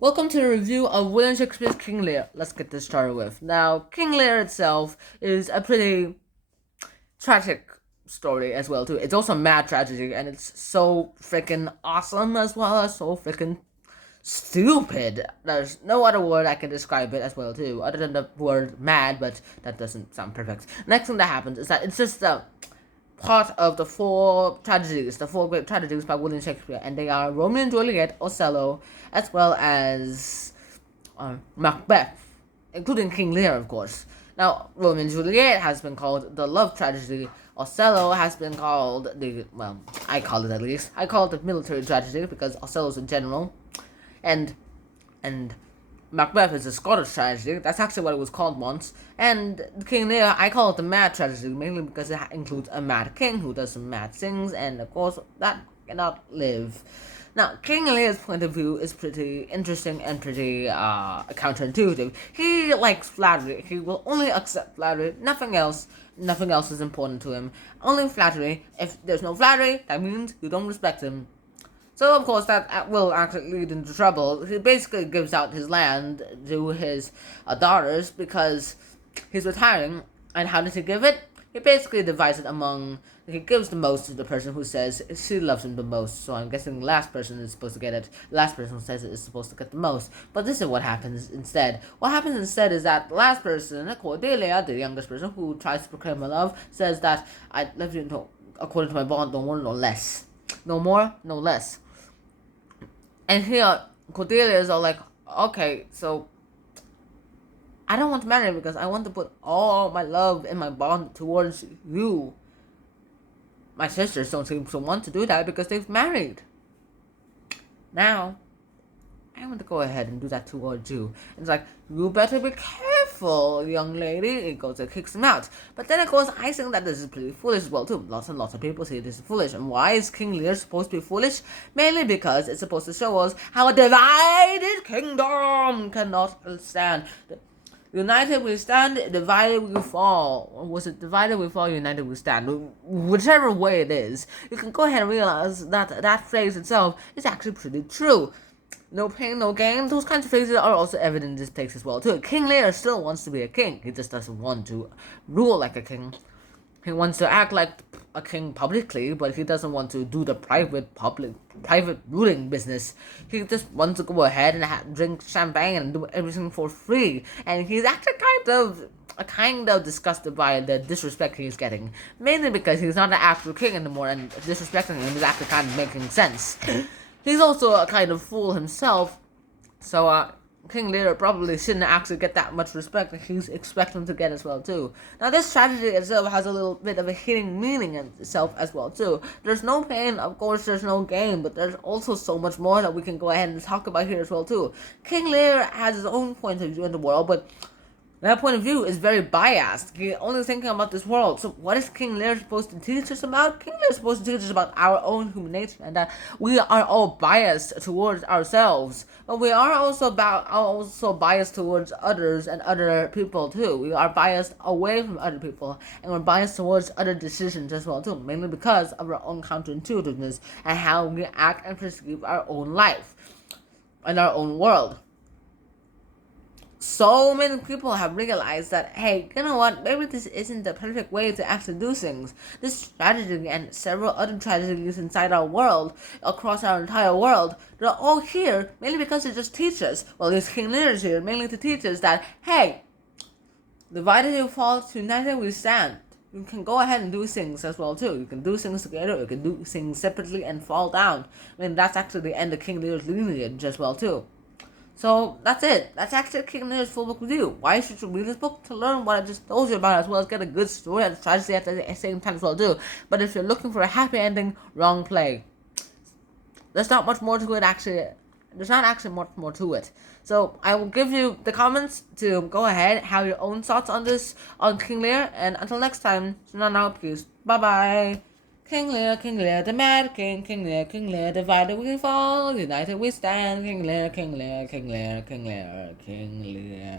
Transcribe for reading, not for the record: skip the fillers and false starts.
Welcome to the review of William Shakespeare's King Lear. Let's get this started with. Now, King Lear itself is a pretty tragic story as well too. It's also a mad tragedy, and it's so freaking awesome as well as so freaking stupid. There's no other word I can describe it as well too, other than the word mad, but that doesn't sound perfect. Next thing that happens is that it's just part of the four tragedies, the four great tragedies by William Shakespeare, and they are Romeo and Juliet, Othello, as well as Macbeth, including King Lear, of course. Now, Romeo and Juliet has been called the love tragedy. Othello has been called I call it at least. I call it the military tragedy because Othello's a general, and and Macbeth is a Scottish tragedy. That's actually what it was called once. And King Lear, I call it the mad tragedy, mainly because it includes a mad king who does some mad things, and of course, that cannot live. Now, King Lear's point of view is pretty interesting and pretty counterintuitive. He likes flattery. He will only accept flattery, nothing else. Nothing else is important to him. Only flattery. If there's no flattery, that means you don't respect him. So, of course, that will actually lead into trouble. He basically gives out his land to his daughters because he's retiring. And how does he give it? He basically divides it among. He gives the most to the person who says she loves him the most. So I'm guessing the last person is supposed to get it. The last person who says it is supposed to get the most. But this is what happens instead. What happens instead is that the last person, Cordelia, the youngest person who tries to proclaim her love, says that I love you according to my bond, no more, no less. No more, no less. And here, Cordelia is all like, okay, so I don't want to marry because I want to put all my love and my bond towards you. My sisters don't seem to want to do that because they've married. Now, I want to go ahead and do that towards you. And it's like, you better be careful, young lady. It goes and kicks him out. But then, of course, I think that this is pretty foolish as well, too. Lots and lots of people say this is foolish. And why is King Lear supposed to be foolish? Mainly because it's supposed to show us how a divided kingdom cannot stand. United we stand, divided we fall. Or was it divided we fall, united we stand? Whichever way it is, you can go ahead and realize that that phrase itself is actually pretty true. No pain, no gain. Those kinds of phrases are also evident in this text as well too. King Lear still wants to be a king. He just doesn't want to rule like a king. He wants to act like a king publicly, but he doesn't want to do the private ruling business. He just wants to go ahead and drink champagne and do everything for free. And he's actually kind of disgusted by the disrespect he's getting, mainly because he's not an actual king anymore, and disrespecting him is actually kind of making sense. He's also a kind of fool himself, so King Lear probably shouldn't actually get that much respect that he's expecting to get as well too. Now this tragedy itself has a little bit of a hidden meaning in itself as well too. There's no pain, of course there's no gain, but there's also so much more that we can go ahead and talk about here as well too. King Lear has his own point of view in the world, but that point of view is very biased. He's only thinking about this world. So what is King Lear supposed to teach us about? King Lear is supposed to teach us about our own human nature and that we are all biased towards ourselves. But we are also biased towards others and other people too. We are biased away from other people and we're biased towards other decisions as well too. Mainly because of our own counterintuitiveness and how we act and perceive our own life and our own world. So many people have realized that, hey, you know what, maybe this isn't the perfect way to actually do things. This tragedy and several other tragedies inside our world, across our entire world, they're all here mainly because they just teach us. Well, this King Lear is here mainly to teach us that, hey, divided we fall, united we stand. You can go ahead and do things as well too. You can do things together, or you can do things separately and fall down. I mean, that's actually the end of King Lear's lineage as well too. So that's it. That's actually King Lear's full book review. Why should you read this book? To learn what I just told you about, as well as get a good story and tragedy at the same time as well too. But if you're looking for a happy ending, wrong play. There's not much more to it actually. There's not actually much more to it. So I will give you the comments to go ahead, have your own thoughts on this, on King Lear, and until next time, so now peace. Bye bye. King Lear, the mad king, King Lear, divided we fall, united we stand, King Lear, King Lear, King Lear, King Lear, King Lear.